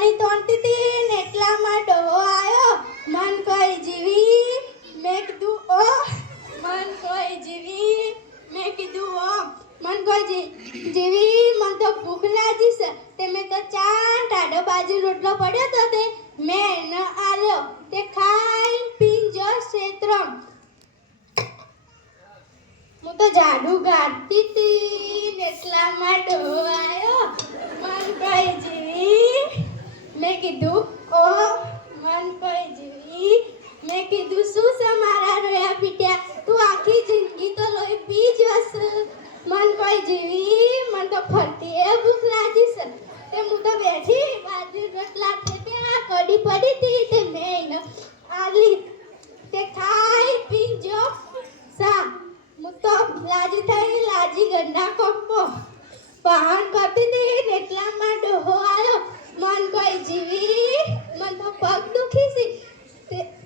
પાણી તોડતી હતી ને એટલામાં ડોહો આવ્યો. મન કોઈ જીવી, મેં કીધું ઓ. મન કોઈ જીવી, મેં કીધું ઓ. મન કોઈ જીવી, મન તો ભૂખ લાગી છે. તે મેં તો ચાર ટાઢો બાજરી રોટલો પડ્યો તો તે મેં એને આલ્યો. તે ખાઈ પીને જો ક્ષેત્રમ. હું તો ઝાડુ ગાળતી હતી ને એટલામાં ડોહો આવ્યો. મન કોઈ જીવી, મેં કીધું ઓ. મન કોઈ જીવી, મેં કીધું શું છે મારા રોયા પીટ્યા, તું આખી જિંદગી તો લોહી પી જશે. મન કોઈ જીવી, મન તો ફરતી એ ભૂખ લાગી છે. તે હું તો બેઠી બાજરી રોટલા ત્યાં કડી પડી હતી તે મેં એને આલી. તે ખાઈ પી જો સા. હું તો લાજી થઈ લાજી ગંડા કંપો પહાણ કરતી હતી ને એટલામાં ડોહો આવ્યો. મન કોઈ જીવી, મન તો પગ દુખી છે.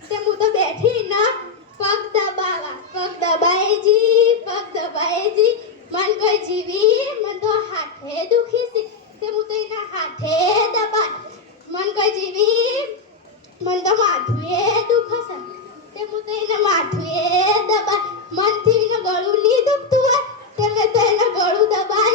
તે હું તો બેઠી ના પગ દબાવા. પગ દબાએ જી, પગ દબાએ જી. મન કોઈ જીવી, મન તો હાથે દુખી છે. તે હું તો એના હાથે દબા. મન કોઈ જીવી, મન તો માથું એ દુખે છે. તે હું તો એના માથું એ દબા. મનથી એનું ગળું નહીં દુખતું હોય તે મેં તો એનું ગળું દબાય